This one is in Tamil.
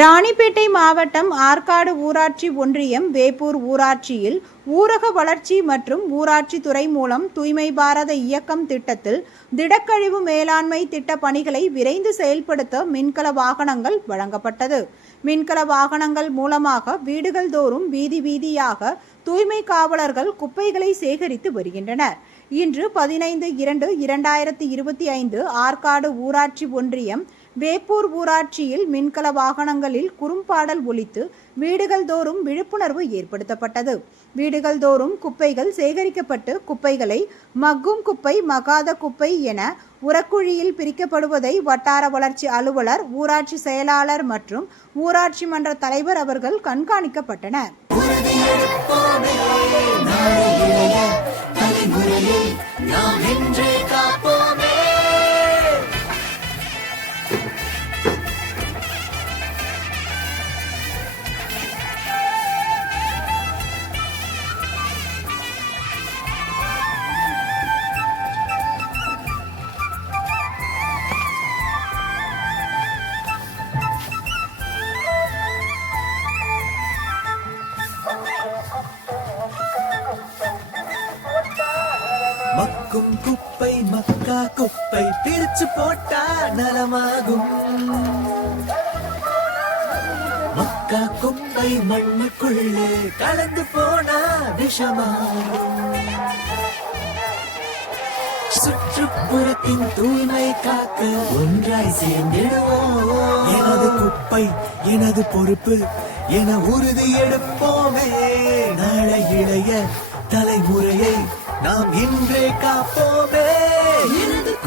ராணிப்பேட்டை மாவட்டம் ஆற்காடு ஊராட்சி ஒன்றியம் வேப்பூர் ஊராட்சியில் ஊரக வளர்ச்சி மற்றும் ஊராட்சி துறை மூலம் தூய்மை பாரத இயக்கம் திட்டத்தில் திடக்கழிவு மேலாண்மை திட்ட பணிகளை விரைந்து செயல்படுத்த மின்கல வாகனங்கள் வழங்கப்பட்டது. மின்கல வாகனங்கள் மூலமாக வீடுகள் தோறும் வீதி வீதியாக தூய்மை காவலர்கள் குப்பைகளை சேகரித்து வருகின்றனர். இன்று பதினைந்து இரண்டு இரண்டாயிரத்தி இருபத்தி ஐந்து ஆற்காடு ஊராட்சி ஒன்றியம் வேப்பூர் ஊராட்சியில் மின்கல வாகனங்களில் குறும்பாடல் ஒலித்து வீடுகள் தோறும் விழிப்புணர்வு ஏற்படுத்தப்பட்டது. வீடுகள் தோறும் குப்பைகள் சேகரிக்கப்பட்டு குப்பைகளை மக்கும் குப்பை மகாத குப்பை என உரக்குழியில் பிரிக்கப்படுவதை வட்டார வளர்ச்சி அலுவலர் ஊராட்சி செயலாளர் மற்றும் ஊராட்சி மன்ற தலைவர் அவர்கள் கண்காணிக்கப்பட்டனர். நாம் மக்கும் குப்பை மக்கா குப்பை பிரிச்சு போட்டா நலமாகும். மக்கா குப்பை மண்ணுக்குள்ளே கலந்து போனா விஷமாகும். சுற்றுப்புறத்தின் தூய்மை காக்க ஒன்றாய் சேர்ந்திடுவோம். எனது குப்பை எனது பொறுப்பு என உறுதி எடுப்போமே. நாளை இளைய தலை நாம் இன்றே காப்போமே. எனது